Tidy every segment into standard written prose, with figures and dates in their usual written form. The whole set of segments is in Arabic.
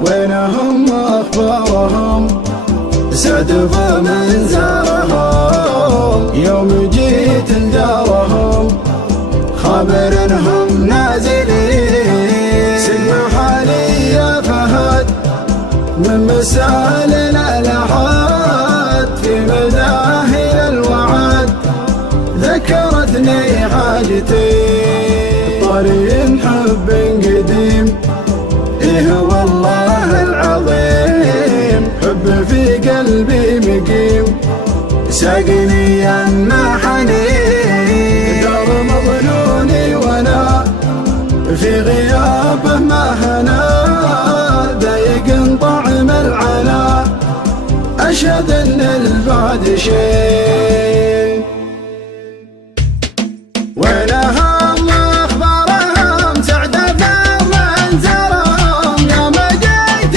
وينهم أخبارهم سعد فمن زارهم يوم جيت لدارهم خبر انهم نازلين سلم حالي يا فهد من مسال الألحاد في مداهل الوعد ذكرتني حاجتي طريق حب قديم إيه والله العظيم حب في قلبي مقيم ساقني يمحني دار مظنوني وانا في غيابه ما هنا ضايق طعم العنا اشهد ان البعد شيء وينهم اخبارهم سعد فمن زارهم يوم جيت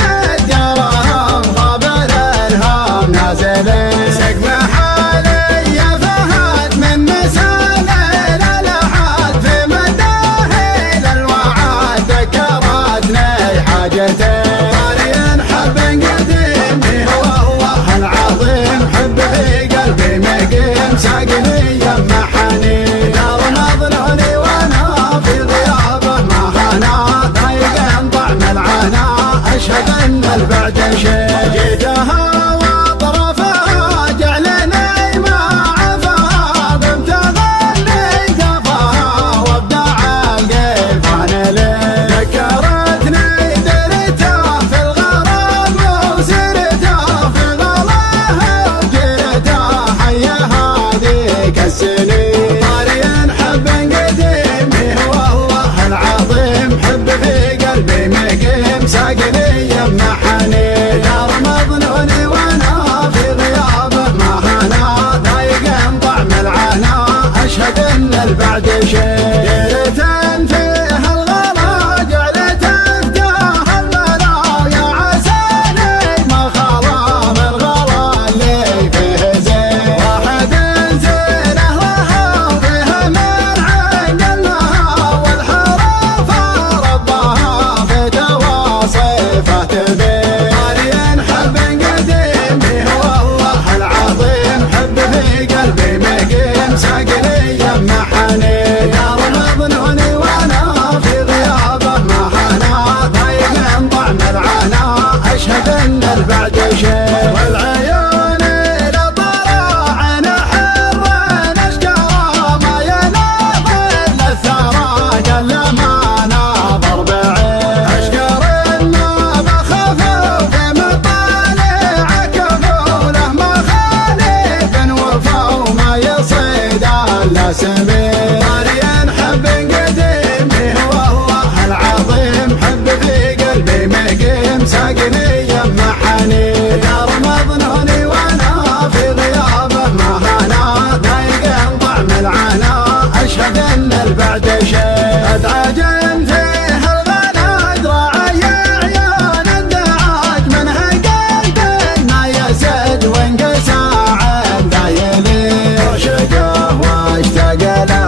ديارهم خبر انهم نازلين سقم حالي يا فهد من مسال الالحاد في مداهل الوعد ذكرتني حاجتي طريق حب قديم والله العظيم حب في قلبي مقيم ساقني يمحني دار مظنوني وانا في غيابه ما هنا ضايق طعم العنا اشهد ان البعد شيء جيتها واطرفها جعلني ما عفاها قمت اغني كفاها وابدع القيفان لي ذكرتني درته في الغرام وسرته في غلاه وجرته حي هذيك السنين طارين حب قديم والله العظيم حب في قلبي مقيم ساقني يمحني دار مظنوني وانا في غيابه ما هنا ضايق طعم العنا اشهد ان البعد شيء ديرة فيها الغلا جعلت افتاه الملا يا عساني ما خلا من غلا اللي فيه زين واحد زينه لها وفيها من عقلها والحرف ربها في تواصفه تبين طارين حب قديم والله العظيم حب في قلبي مقيم ساقني يمحني دار مظنوني وانا في غيابه ما هنا ضايق طعم العنا اشهد ان البعد شيء والعيون الى طلع حر اشقى ما يناظر للثرى قل ما ناظر بعين اشقر ما بخاف في مطالع كفوله ما خالف وفا وما يصيد الا سبيل طارين حب قديم والله العظيم حب في قلبي مقيم ساقني يمحني دار مظنوني وانا في غيابه ما هنا ضايق طعم العنا اشهد ان البعد شيء ادعاجن فيه الغلا ادراعي عيون الدعاج منها قلبي ما يسد وانقسى عن ذايلي عشقه واشتاق له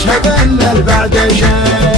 اشهد ان البعد شيء.